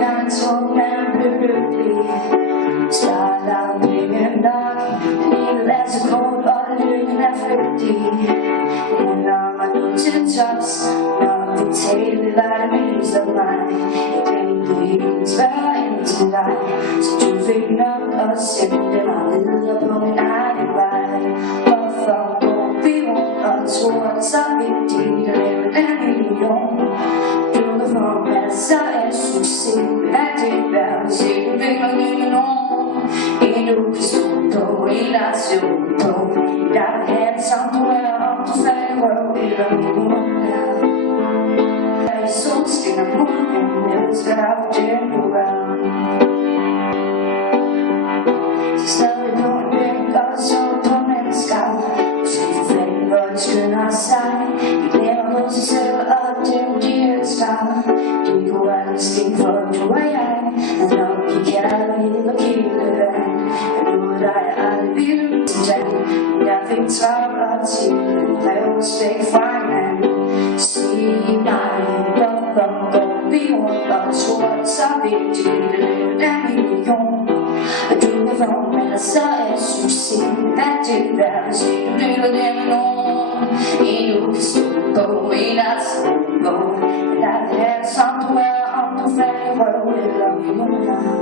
gang tror man blev lykkelig. Starter penge nok, livet er så kort, og lykken er flygtig. Når man nu til tops, når betalte var det mest af mig. Jeg glemte helt spørge ind til dig, så du fik nok og sendte mig videre på min egen vej. Hvorfor går vi rundt og tror så vigtigt at lave en million? Du kan få masser af succes, hvad det er, hvis ikke du vil med nogen. En du kan stå på, en der ser på, der vil have det som du er, om du falder røv eller min er. Jeg er solskin og mod, men jeg elsker dig for den du er. Så stadig på en bænk og så på mennesker, måske for fanden, hvor de skynder sig. De glemmer på sig selv og dem de elsker. De kunne aldrig ske for du og jeg, men når de kærlighed og kildevand. Jeg lovede dig aldrig ville til dig, men jeg fik travlt til brev respekt fra hinanden. Sig mig, hvorfor går vi rundt og tror så vigtigt at lave en million? Og du kan få masser af succes, hvad det er, hvis ikke du deler det med nogen. En du kan stå på, en der står på, der vil have som du er, om du falder røv eller millioner.